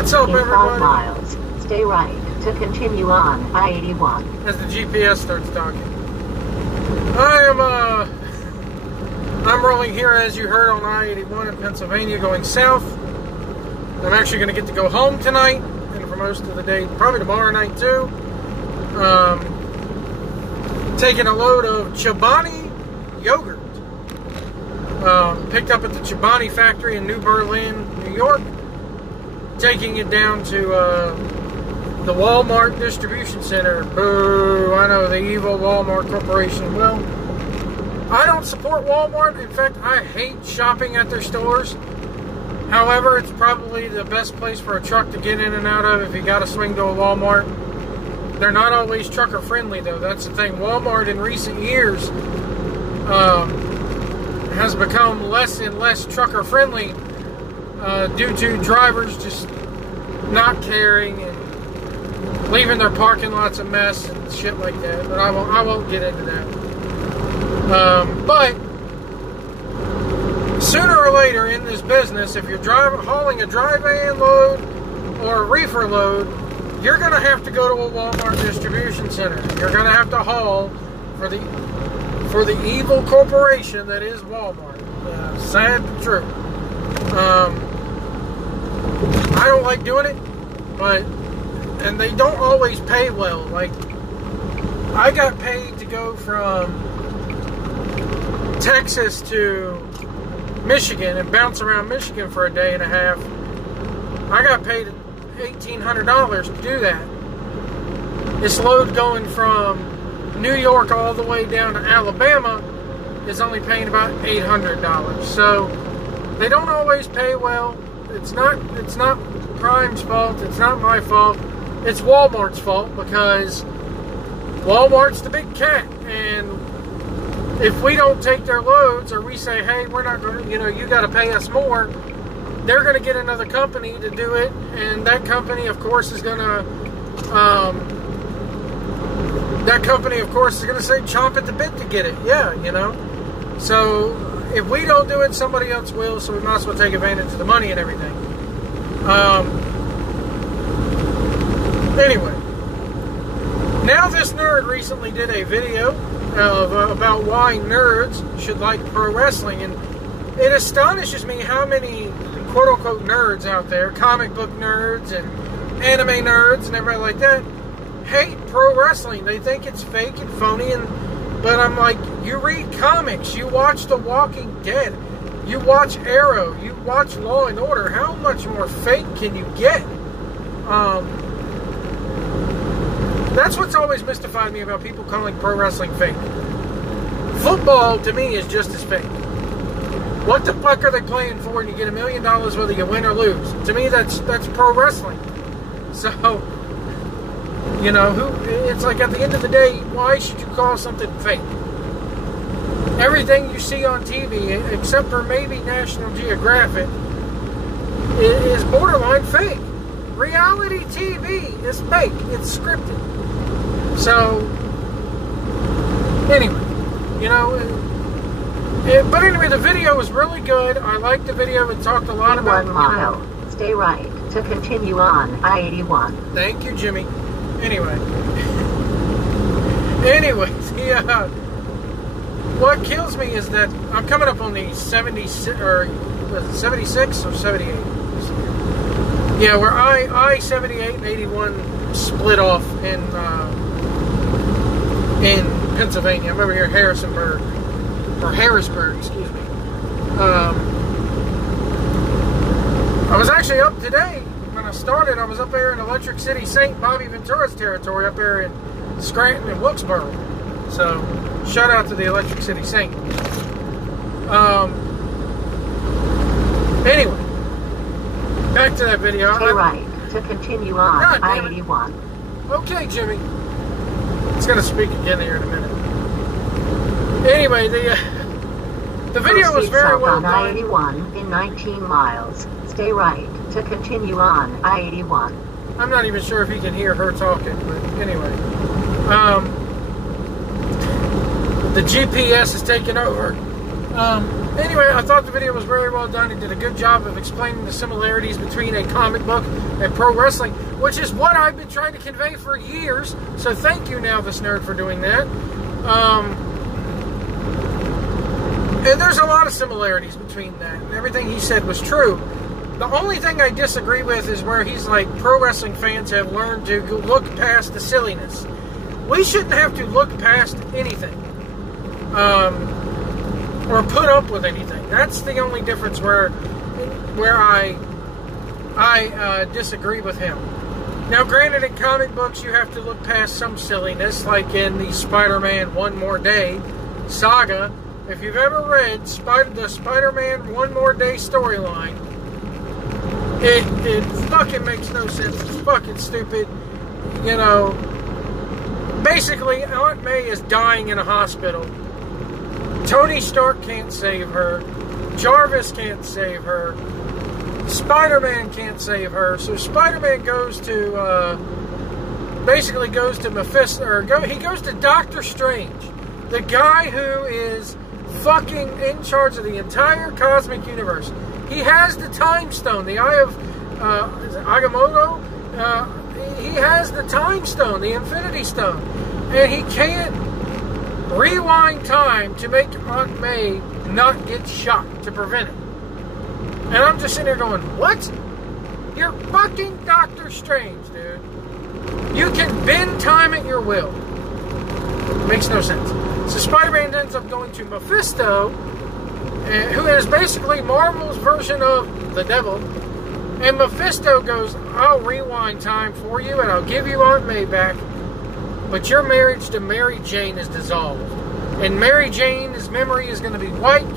What's up, In everybody? 5 miles, stay right to continue on I-81. As the GPS starts talking. I'm rolling here, as you heard, on I-81 in Pennsylvania, going south. I'm actually going to get to go home tonight, and for most of the day, probably tomorrow night too. Taking a load of Chobani yogurt. Picked up at the Chobani factory in New Berlin, New York. Taking it down to the Walmart distribution center. Boo! I know, the evil Walmart Corporation. Well, I don't support Walmart. In fact, I hate shopping at their stores. However, it's probably the best place for a truck to get in and out of if you got to swing to a Walmart. They're not always trucker friendly, though. That's the thing. Walmart in recent years has become less and less trucker friendly due to drivers just not caring and leaving their parking lots a mess and shit like that. But I won't get into that. But sooner or later in this business, if you're hauling a dry van load or a reefer load, you're going to have to go to a Walmart distribution center. You're going to have to haul for the evil corporation that is Walmart. Sad but true. I don't like doing it, and they don't always pay well. Like, I got paid to go from Texas to Michigan and bounce around Michigan for a day and a half. I got paid $1,800 to do that. This load going from New York all the way down to Alabama is only paying about $800. So they don't always pay well. It's not Prime's fault. It's not my fault. It's Walmart's fault, because Walmart's the big cat, and if we don't take their loads, or we say, hey, we're not going to, you got to pay us more, they're going to get another company to do it, and that company, of course, is going to say chomp at the bit to get it. Yeah, So if we don't do it, somebody else will, so we might as well take advantage of the money and everything. Anyway, now this nerd recently did a video about why nerds should like pro wrestling, and it astonishes me how many quote-unquote nerds out there, comic book nerds and anime nerds and everybody like that, hate pro wrestling. They think it's fake and phony, but I'm like, you read comics, you watch The Walking Dead, you watch Arrow, you watch Law and Order. How much more fake can you get? That's what's always mystified me about people calling pro wrestling fake. Football, to me, is just as fake. What the fuck are they playing for, and you get $1 million whether you win or lose? To me, that's pro wrestling. So, it's like, at the end of the day, why should you call something fake? Everything you see on TV, except for maybe National Geographic, is borderline fake. Reality TV is fake. It's scripted. So, anyway, but anyway, the video was really good. I liked the video. It talked a lot about... 1 mile, stay right to continue on I-81. Thank you, Jimmy. Anyways, what kills me is that I'm coming up on the 76 or 78. Yeah, where I-78 and 81 split off in Pennsylvania. I'm over here in Harrisburg, excuse me. I was actually up today. When I started, I was up there in Electric City St. Bobby Ventura's territory, up there in Scranton and Wilkesboro. So, shout out to the Electric City Saint. Anyway, back to that video. Stay right to continue on I-81. Okay, Jimmy. It's going to speak again here in a minute. Anyway, the video was very well done. I-81 in 19 miles. Stay right to continue on I-81. I'm not even sure if you can hear her talking, but anyway. The GPS is taking over. Anyway, I thought the video was very well done. It did a good job of explaining the similarities between a comic book and pro wrestling, which is what I've been trying to convey for years. So thank you, Now This Nerd, for doing that. And there's a lot of similarities between that, and everything he said was true. The only thing I disagree with is where he's like, pro wrestling fans have learned to look past the silliness. We shouldn't have to look past anything. Or put up with anything. That's the only difference where I disagree with him. Now, granted, in comic books, you have to look past some silliness, like in the Spider-Man One More Day saga. If you've ever read the Spider-Man One More Day storyline, it fucking makes no sense. It's fucking stupid. You know, basically, Aunt May is dying in a hospital. Tony Stark can't save her. Jarvis can't save her. Spider-Man can't save her. So Spider-Man goes to, basically goes to Mephisto, or he goes to Doctor Strange, the guy who is fucking in charge of the entire cosmic universe. He has the Time Stone, the Eye of is it Agamotto? He has the Time Stone, the Infinity Stone, and he can't rewind time to make Aunt May not get shot, to prevent it. And I'm just sitting there going, what? You're fucking Doctor Strange, dude. You can bend time at your will. Makes no sense. So Spider-Man ends up going to Mephisto, who is basically Marvel's version of the devil. And Mephisto goes, I'll rewind time for you and I'll give you Aunt May back. But your marriage to Mary Jane is dissolved. And Mary Jane's memory is going to be wiped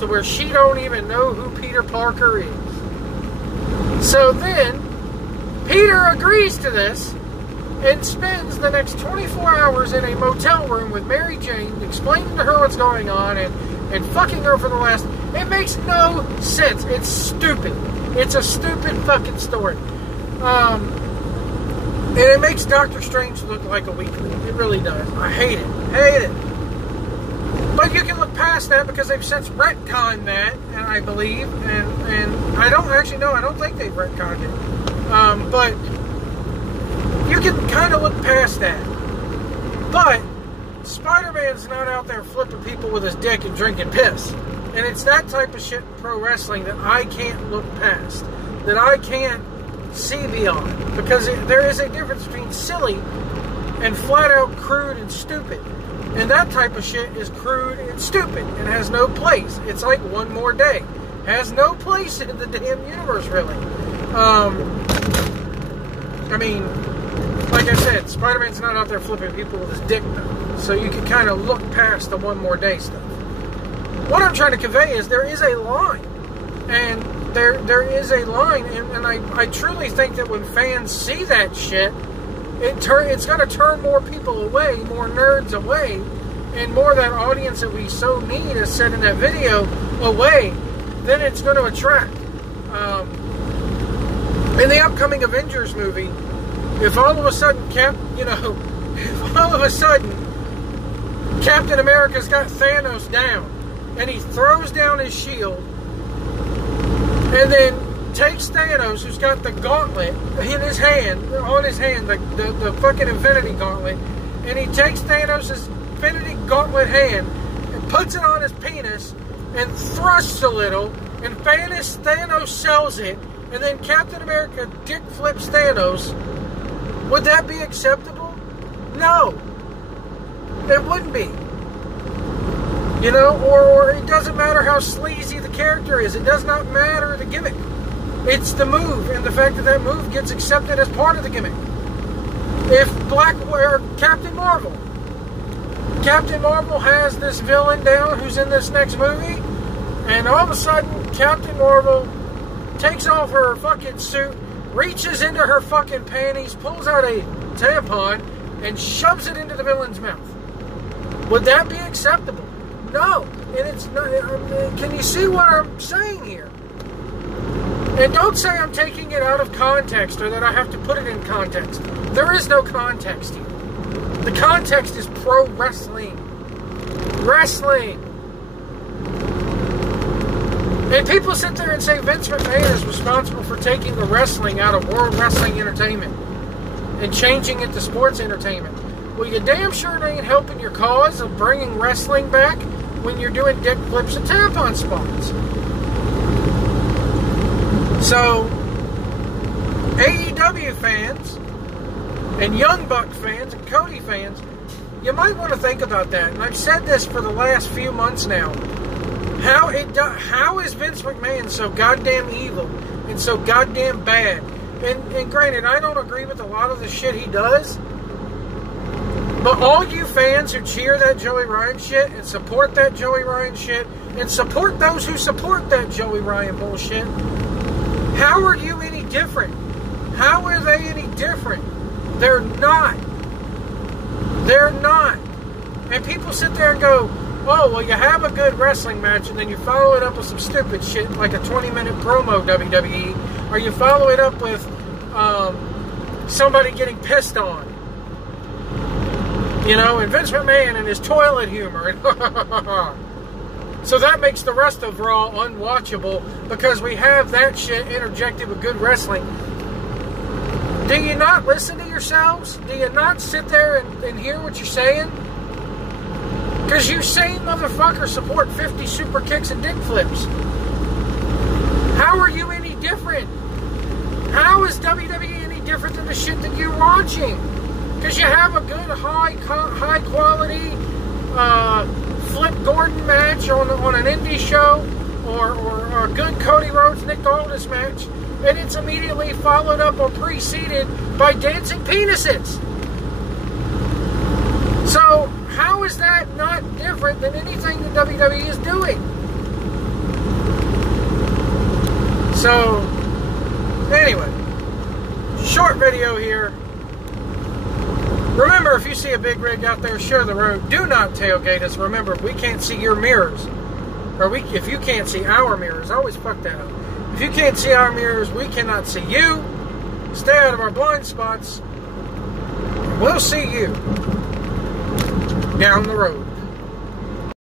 to where she don't even know who Peter Parker is. So then, Peter agrees to this and spends the next 24 hours in a motel room with Mary Jane, explaining to her what's going on and fucking her for the last... It makes no sense. It's stupid. It's a stupid fucking story. And it makes Doctor Strange look like a weakling. It really does. I hate it. Hate it. But you can look past that because they've since retconned that, and I believe, and I don't actually know. I don't think they've retconned it. But you can kind of look past that. But Spider-Man's not out there flipping people with his dick and drinking piss. And it's that type of shit in pro wrestling that I can't look past. That I can't see beyond. Because there is a difference between silly and flat out crude and stupid. And that type of shit is crude and stupid and has no place. It's like One More Day. Has no place in the damn universe, really. I mean, like I said, Spider-Man's not out there flipping people with his dick, though. So you can kind of look past the One More Day stuff. What I'm trying to convey is there is a line. And there is a line. And I truly think that when fans see that shit, it's going to turn more people away, more nerds away, and more of that audience that we so need, as said in that video, away, than it's going to attract. In the upcoming Avengers movie, if all of a sudden Captain America's got Thanos down, and he throws down his shield, and then takes Thanos, who's got the gauntlet in his hand, the fucking Infinity Gauntlet, and he takes Thanos' Infinity Gauntlet hand and puts it on his penis and thrusts a little, and Thanos sells it, and then Captain America dick flips Thanos. Would that be acceptable? No. It wouldn't be. You know, or it doesn't matter how sleazy the character is. It does not matter the gimmick. It's the move, and the fact that that move gets accepted as part of the gimmick. If Captain Marvel has this villain down who's in this next movie, and all of a sudden Captain Marvel takes off her fucking suit, reaches into her fucking panties, pulls out a tampon, and shoves it into the villain's mouth. Would that be acceptable? No. And it's not. Can you see what I'm saying here? And don't say I'm taking it out of context or that I have to put it in context. There is no context here. The context is pro wrestling. Wrestling. And people sit there and say Vince McMahon is responsible for taking the wrestling out of World Wrestling Entertainment and changing it to sports entertainment. Well, you damn sure ain't helping your cause of bringing wrestling back when you're doing dick flips and tap-on spots. So, AEW fans and Young Buck fans and Cody fans, you might want to think about that. And I've said this for the last few months now. How is Vince McMahon so goddamn evil and so goddamn bad? And granted, I don't agree with a lot of the shit he does. But all you fans who cheer that Joey Ryan shit and support that Joey Ryan shit and support those who support that Joey Ryan bullshit, how are you any different? How are they any different? They're not. They're not. And people sit there and go, oh, well, you have a good wrestling match and then you follow it up with some stupid shit like a 20-minute promo, WWE, or you follow it up with somebody getting pissed on. You know, and Vince McMahon and his toilet humor. So that makes the rest of Raw unwatchable because we have that shit interjected with good wrestling. Do you not listen to yourselves? Do you not sit there and hear what you're saying? Because you same motherfuckers support 50 super kicks and dick flips. How are you any different? How is WWE any different than the shit that you're watching? Because you have a good high quality Flip Gordon match on an indie show or a good Cody Rhodes Nick Aldis match, and it's immediately followed up or preceded by dancing penises. So how is that not different than anything that WWE is doing? So anyway, short video here. Remember, if you see a big rig out there, share the road. Do not tailgate us. Remember, we can't see your mirrors. Or if you can't see our mirrors, I always fuck that up. If you can't see our mirrors, we cannot see you. Stay out of our blind spots. We'll see you down the road.